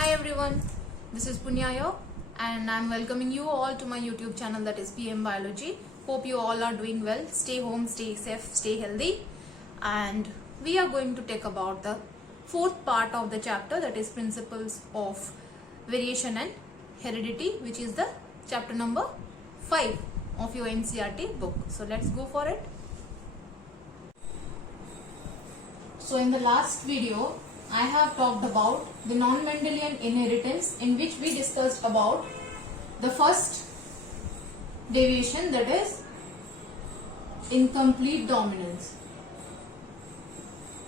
Hi everyone, this is Punya here and I'm welcoming you all to my YouTube channel, that is PM Biology. Hope you all are doing well. Stay home, stay safe, stay healthy. And we are going to take about the fourth part of the chapter, that is Principles of Variation and Heredity, which is the chapter number 5 of your NCERT book. So let's go for it. So in the last video, I have talked about the non-Mendelian inheritance, in which we discussed about the first deviation, that is incomplete dominance.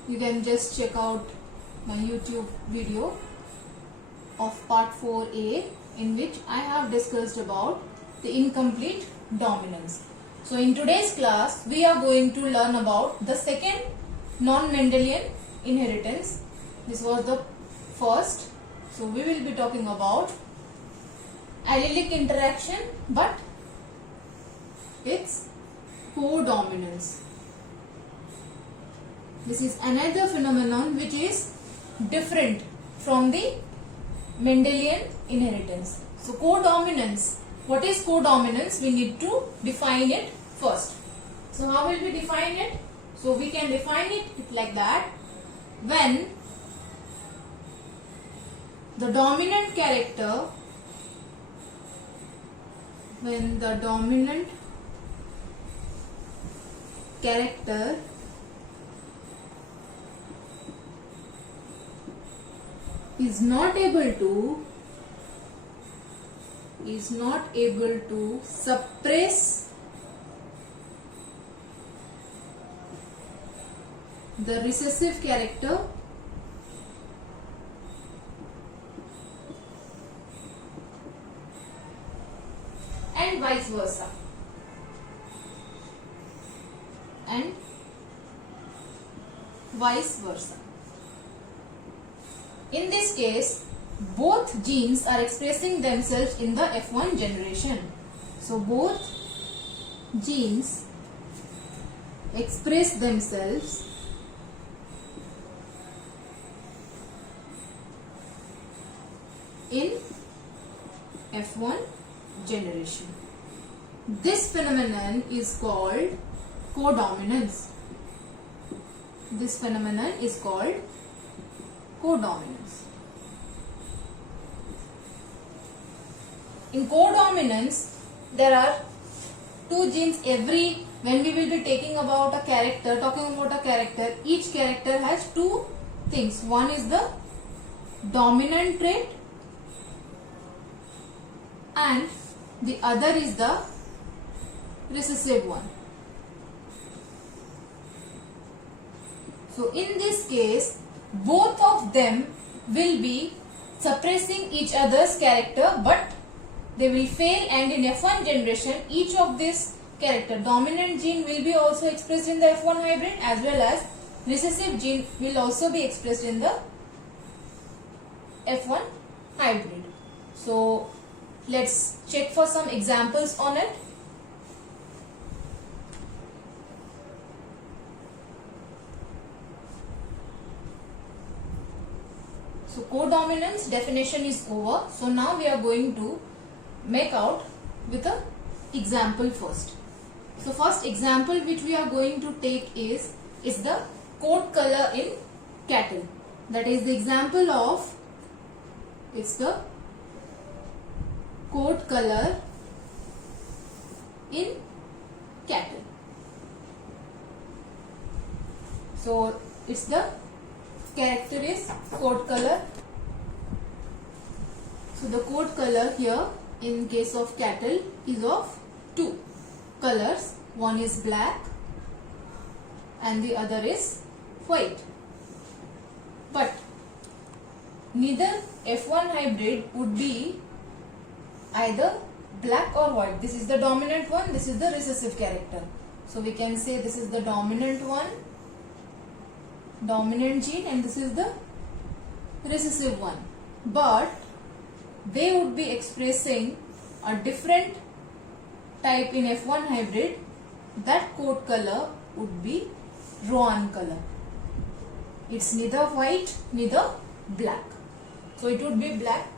You can just check out my YouTube video of part 4a, in which I have discussed about the incomplete dominance. So in today's class, we are going to learn about the second non-Mendelian inheritance. This was the first. So we will be talking about allelic interaction, but its codominance. This is another phenomenon which is different from the Mendelian inheritance. So codominance. What is codominance? We need to define it first. So how will we define it? So we can define it like that: when the dominant character is not able to suppress the recessive character, and vice versa. In this case, both genes are expressing themselves in the F1 generation. So both genes express themselves in F1 generation. This phenomenon is called codominance. In codominance, there are two genes. When we will be talking about a character, each character has two things. One is the dominant trait and the other is the recessive one. So in this case, both of them will be suppressing each other's character, but they will fail, and in F1 generation, each of this character, dominant gene will be also expressed in the F1 hybrid, as well as recessive gene will also be expressed in the F1 hybrid. So let's check for some examples on it. So codominance definition is over. So now we are going to make out with an example first. So first example which we are going to take is the coat color in cattle. That is the example of, it's the coat color in cattle. So it's the character is coat color. So the coat color here in case of cattle is of two colors. One is black and the other is white. But neither F1 hybrid would be either black or white. This is the dominant one, this is the recessive character. So we can say this is the dominant one, dominant gene, and this is the recessive one. But they would be expressing a different type in F1 hybrid. That coat color would be Rouen color. It's neither white neither black. So it would be black,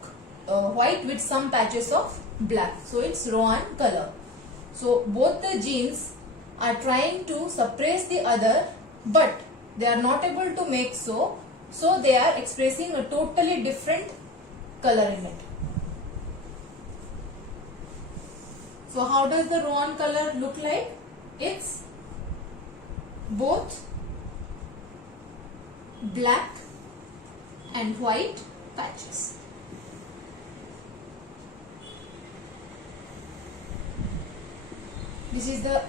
white with some patches of black. So it's Rouen color. So both the genes are trying to suppress the other, but they are not able to make so. So they are expressing a totally different color in it. So how does the Rouen color look like? It's both black and white patches. This is the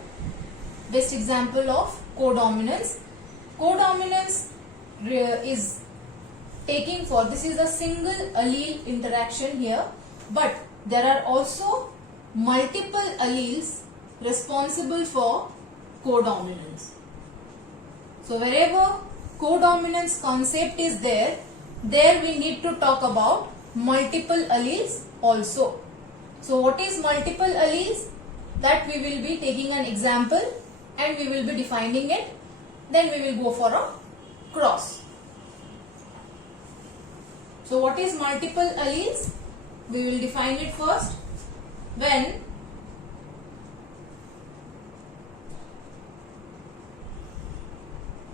best example of codominance. Codominance is taking for, this is a single allele interaction here, but there are also multiple alleles responsible for codominance. So wherever codominance concept is there we need to talk about multiple alleles also. So what is multiple alleles? That we will be taking an example and we will be defining it. Then we will go for a cross. So what is multiple alleles? We will define it first. When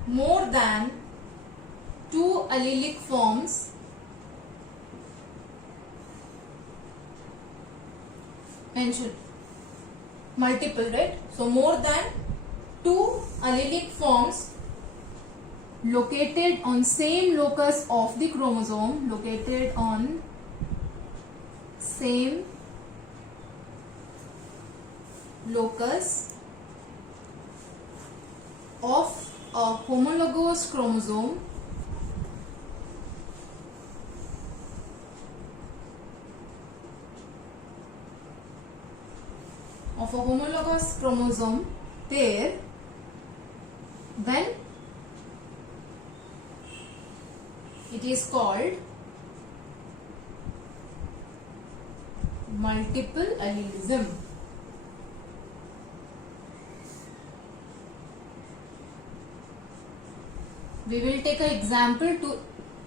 more than two allelic forms mentioned, multiple, right? So more than two allelic forms located on same locus of the chromosome, located on same locus of a homologous chromosome pair, then it is called multiple allelism. We will take an example to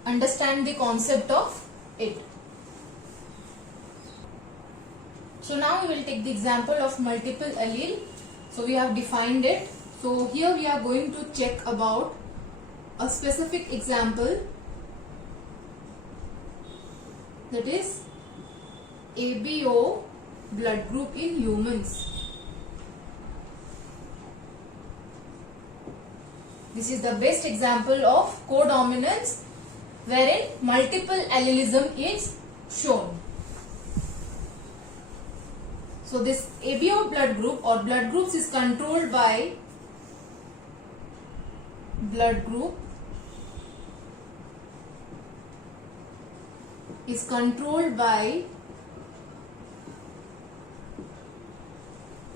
understand the concept of it. So now we will take the example of multiple allele. So we have defined it. So here we are going to check about a specific example, that is ABO blood group in humans. This is the best example of codominance wherein multiple allelism is shown. So this ABO blood group or blood groups is controlled by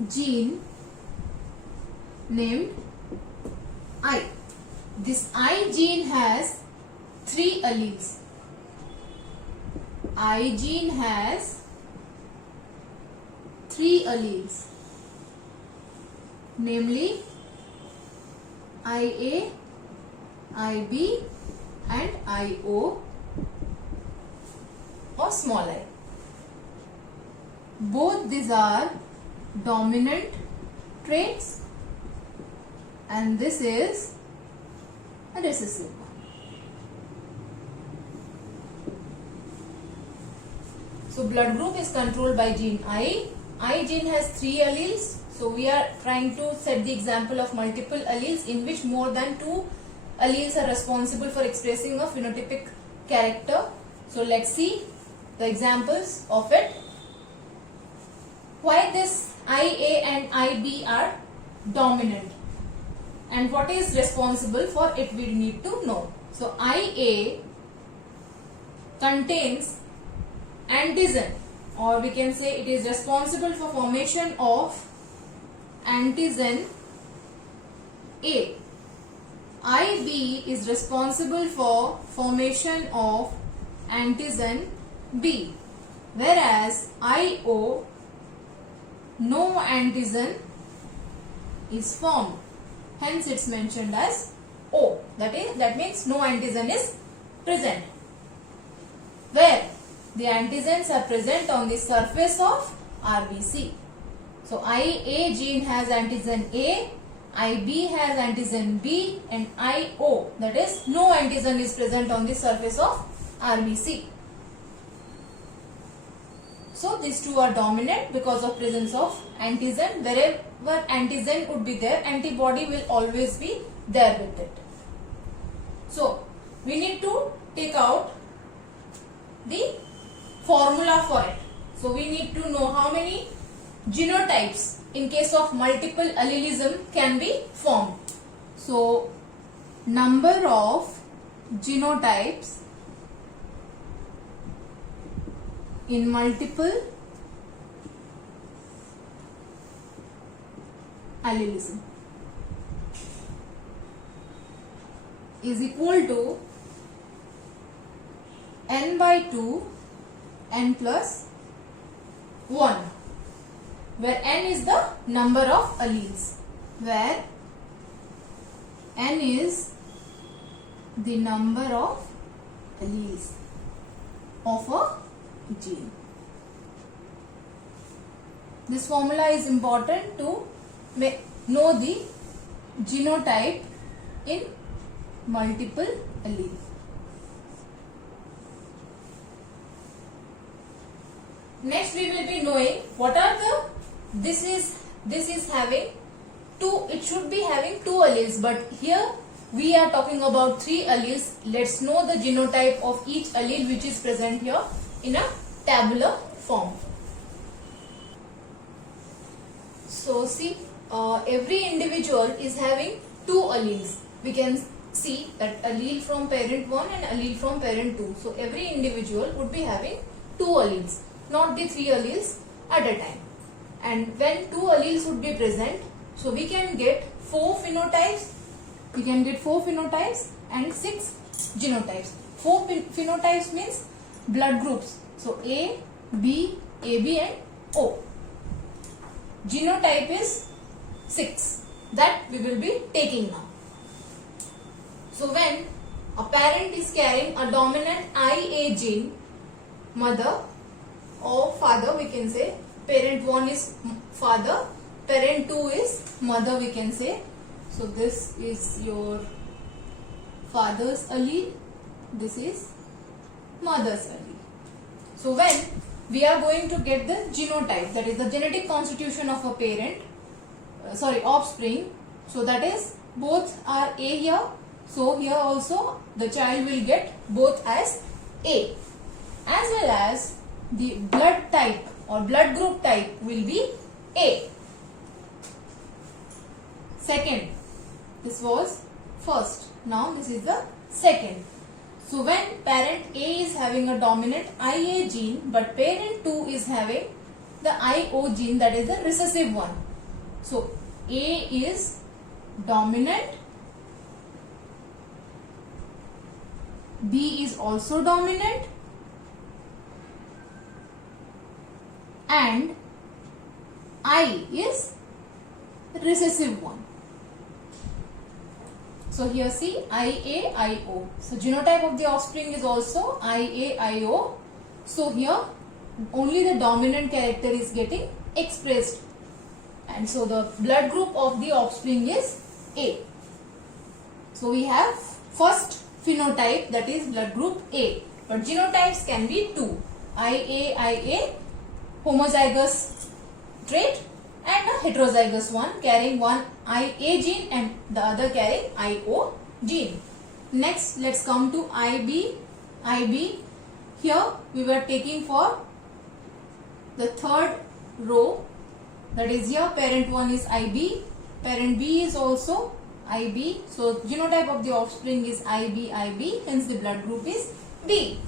gene named I. This I gene has three alleles. I gene has three alleles, namely IA, IB and IO or small I. Both these are dominant traits and this is a recessive one. So blood group is controlled by gene I. I gene has three alleles. So we are trying to set the example of multiple alleles in which more than two alleles are responsible for expressing a phenotypic character. So let's see the examples of it. Why this IA and IB are dominant and what is responsible for it we need to know. So IA contains antigen, or we can say it is responsible for formation of antigen A. IB is responsible for formation of antigen B, whereas IO no antigen is formed, hence it's mentioned as O, that means no antigen is present. where the antigens are present on the surface of RBC. So IA gene has antigen A, IB has antigen B, and IO, that is no antigen is present on the surface of RBC. So these two are dominant because of presence of antigen. Wherever antigen would be there, antibody will always be there with it. So we need to take out the formula for it. So we need to know how many genotypes in case of multiple allelism can be formed. So number of genotypes in multiple allelism is equal to n by 2 n plus 1, where n is the number of alleles, where n is the number of alleles of a gene. This formula is important to know the genotype in multiple alleles. Next we will be knowing what are the, this is having two, it should be having two alleles, but here we are talking about three alleles. Let's know the genotype of each allele which is present here in a tabular form. So see, every individual is having two alleles. We can see that allele from parent 1 and allele from parent 2. So every individual would be having two alleles, not the three alleles at a time. And when two alleles would be present, so we can get four phenotypes. We can get four phenotypes and 6 genotypes. Four phenotypes means blood groups. So A, B, AB and O. Genotype is 6 that we will be taking now. So when a parent is carrying a dominant IA gene, mother or father, we can say parent 1 is father, parent 2 is mother, we can say. So this is your father's allele, this is mother's allele. So when we are going to get the genotype, that is the genetic constitution of a parent, offspring, so that is both are A here, so here also the child will get both as A, as well as the blood type or blood group type will be A. Second, this was first, now this is the second. So when parent A is having a dominant IA gene but parent 2 is having the IO gene, that is the recessive one. So A is dominant, B is also dominant and I is recessive one. So here see IA, IO. So genotype of the offspring is also IA, IO. So here only the dominant character is getting expressed. And so the blood group of the offspring is A. So we have first phenotype, that is blood group A. But genotypes can be two. IA, homozygous trait and a heterozygous one carrying one IA gene and the other carrying IO gene. Next, let's come to IB. Here we were taking for the third row, that is here parent 1 is IB, parent B is also IB. So genotype of the offspring is IB, hence the blood group is B.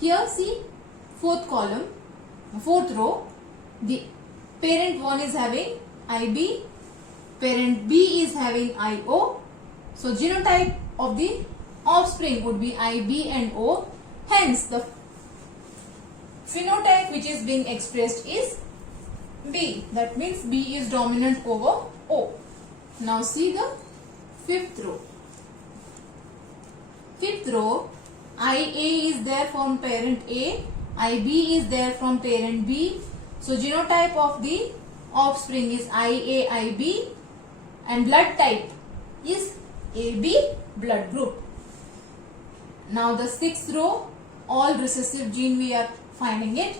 Here see fourth column, fourth row, the parent 1 is having IB, parent B is having IO. So genotype of the offspring would be IB and O. Hence the phenotype which is being expressed is B. That means B is dominant over O. Now see the fifth row. Fifth row, IA is there from parent A, IB is there from parent B. So genotype of the offspring is IA, IB, and blood type is AB blood group. Now the sixth row, all recessive gene we are finding it.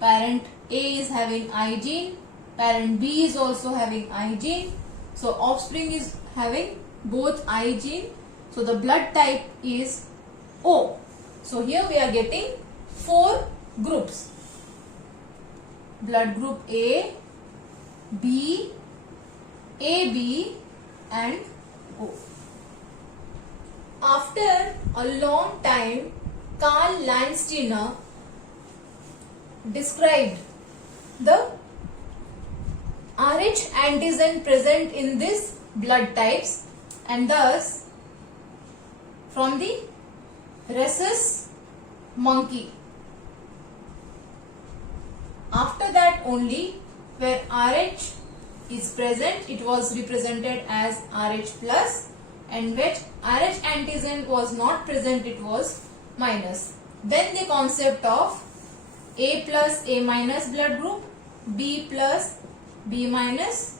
Parent A is having I gene, parent B is also having I gene. So offspring is having both I gene. So the blood type is O. So here we are getting 4 groups. Blood group A, B, AB and O. After a long time, Karl Landsteiner described the Rh antigen present in these blood types, and thus from the rhesus monkey. After that only, where Rh is present, it was represented as Rh plus, and where Rh antigen was not present, it was minus. Then the concept of A plus A minus blood group, B plus B minus,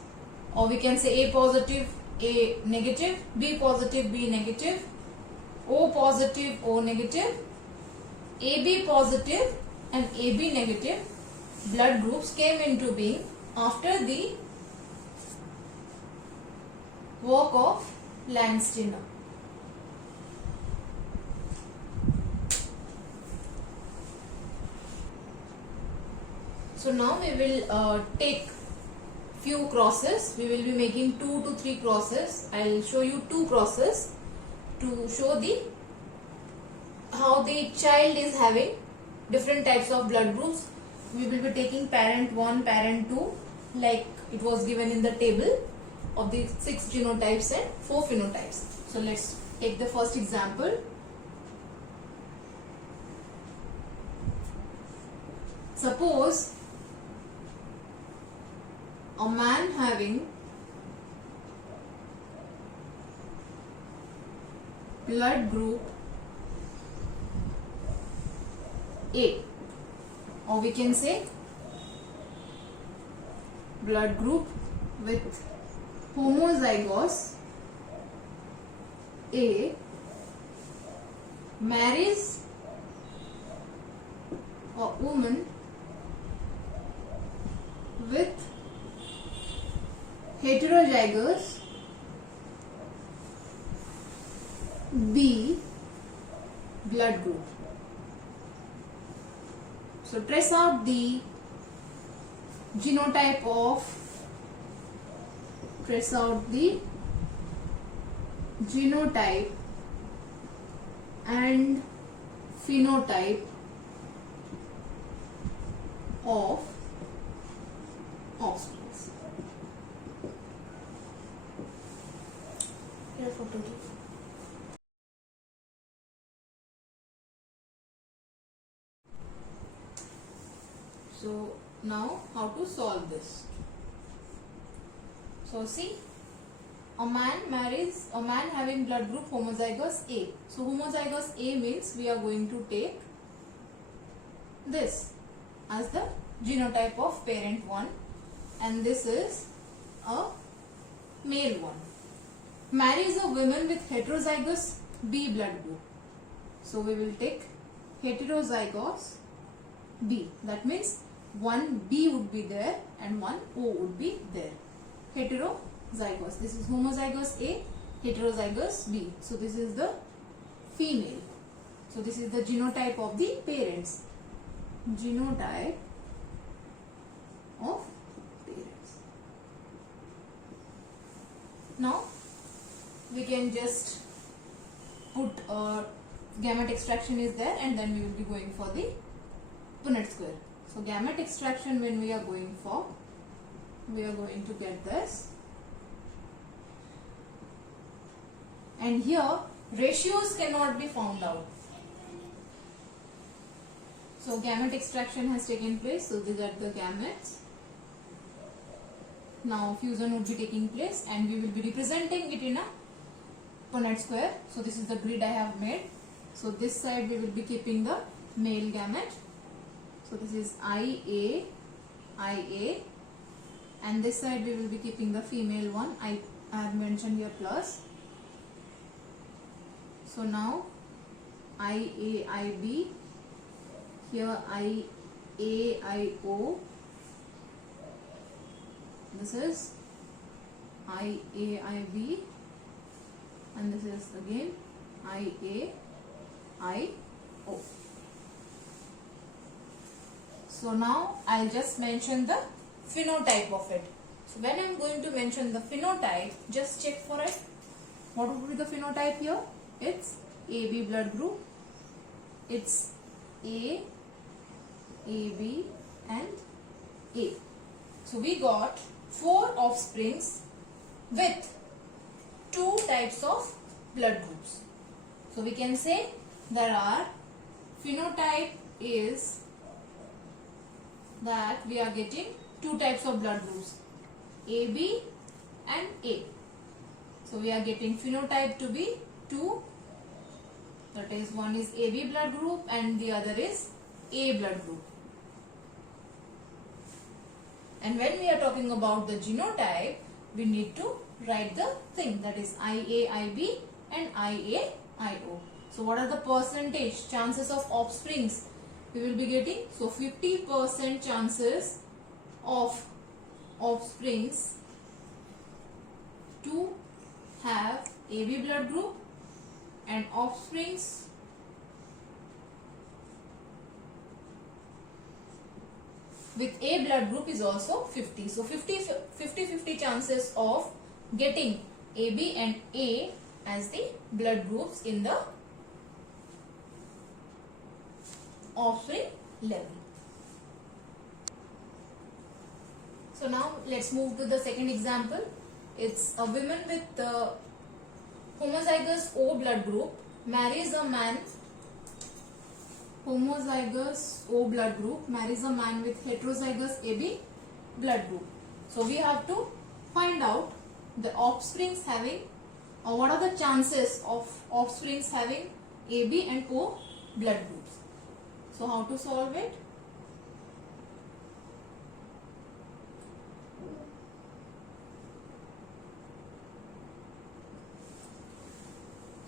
or we can say A positive A negative, B positive B negative, O positive O negative, AB positive and AB negative blood groups came into being after the work of Landsteiner. So now we will take few crosses. We will be making 2 to 3 crosses. I will show you 2 crosses to show the how the child is having different types of blood groups. We will be taking parent 1, parent 2, like it was given in the table of the 6 genotypes and 4 phenotypes. So let's take the first example. Suppose a man having blood group A, or we can say blood group with homozygous A, marries a woman with heterozygous B blood group. So trace out the genotype of, trace out the genotype and phenotype of offspring. So now how to solve this? So see, a man having blood group homozygous A. So homozygous A means we are going to take this as the genotype of parent 1, and this is a male one. Marries a woman with heterozygous B blood group. So we will take heterozygous B. That means one B would be there and one O would be there. Heterozygous. This is homozygous A, heterozygous B. So this is the female. So this is the genotype of the parents. Genotype of parents. Now we can just put gamete extraction is there, and then we will be going for the Punnett square. So gamete extraction, when we are going for, we are going to get this, and here ratios cannot be found out. So gamete extraction has taken place. So these are the gametes. Now fusion would be taking place, and we will be representing it in a Punnett square. So this is the grid I have made. So this side we will be keeping the male gamete. So this is IA, and this side we will be keeping the female one. I have mentioned here plus. So now IA, IB, here IA, IO. This is IA, IB, and this is again IA, IO. So now I'll just mention the phenotype of it. So when I'm going to mention the phenotype, just check for it. What would be the phenotype here? It's AB blood group. It's A, AB and A. So we got 4 offsprings with 2 types of blood groups. So we can say there are phenotype is that we are getting 2 types of blood groups, AB and A. So we are getting phenotype to be 2, that is one is AB blood group and the other is A blood group. And when we are talking about the genotype, we need to write the thing, that is IA, IB and IA, IO. So what are the percentage chances of offsprings we will be getting? So 50% chances of offsprings to have AB blood group, and offsprings with A blood group is also 50. So 50 chances of getting AB and A as the blood groups in the offspring level. So now let's move to the second example. It's a woman with homozygous O blood group marries a man. Homozygous O blood group marries a man with heterozygous AB blood group. So we have to find out the offsprings having, or what are the chances of offsprings having AB and O blood groups. So how to solve it?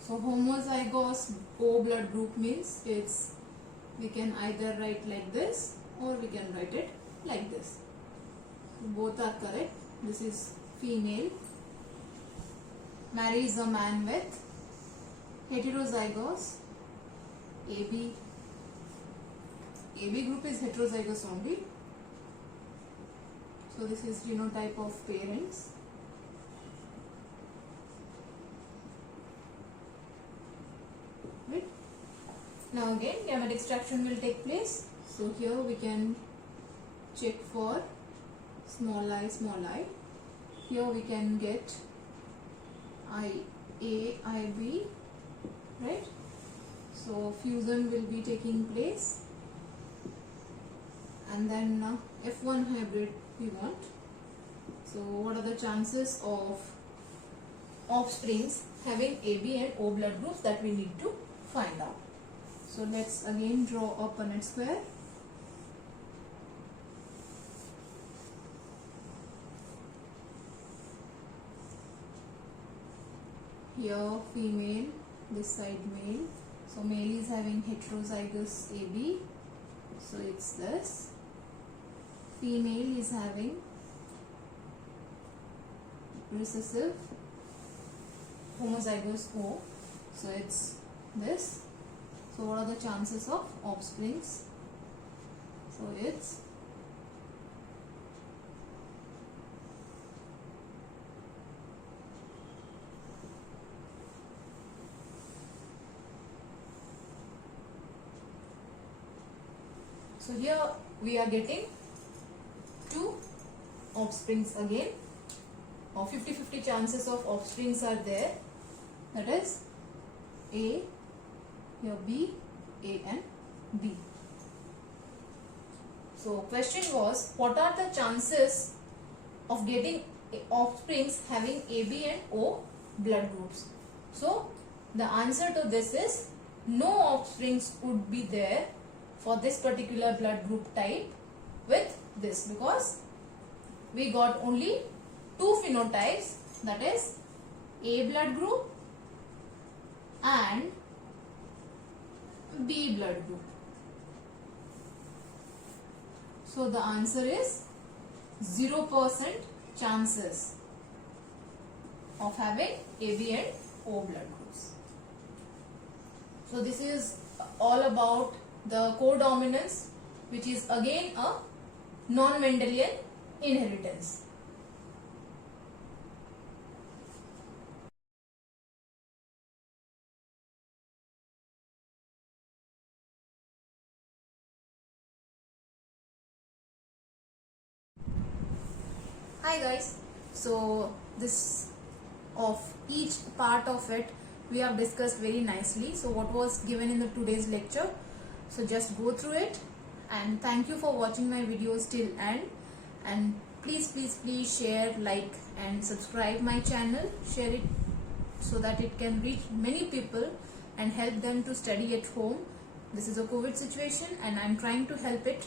So homozygous O blood group means we can either write like this or we can write it like this. So both are correct. This is female marries a man with heterozygous AB. AB group is heterozygous only. So this is genotype of parents. Right. Now again gamete extraction will take place. So here we can check for small I, Here we can get IA, IB, right? So fusion will be taking place, and then F1 hybrid we want. So what are the chances of offsprings having AB and O blood groups that we need to find out? So let's again draw a Punnett square. Here female, this side male. So male is having heterozygous AB. So it's this. Female is having recessive homozygous O. So it's this. So what are the chances of offsprings? So it's so here we are getting 2 offsprings again, or 50-50 chances of offsprings are there, that is A, here B, A and B. So question was, what are the chances of getting offsprings having AB and O blood groups? So the answer to this is no offsprings would be there for this particular blood group type with this, because we got only two phenotypes, that is A blood group and B blood group. So the answer is 0% chances of having AB and O blood groups. So this is all about the codominance, which is again a non-Mendelian inheritance. Hi guys, so this of each part of it we have discussed very nicely. So what was given in the today's lecture, so just go through it, and thank you for watching my videos till end, and please share, like and subscribe my channel, share it so that it can reach many people and help them to study at home. This is a COVID situation and I'm trying to help it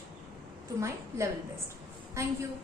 to my level best. Thank you.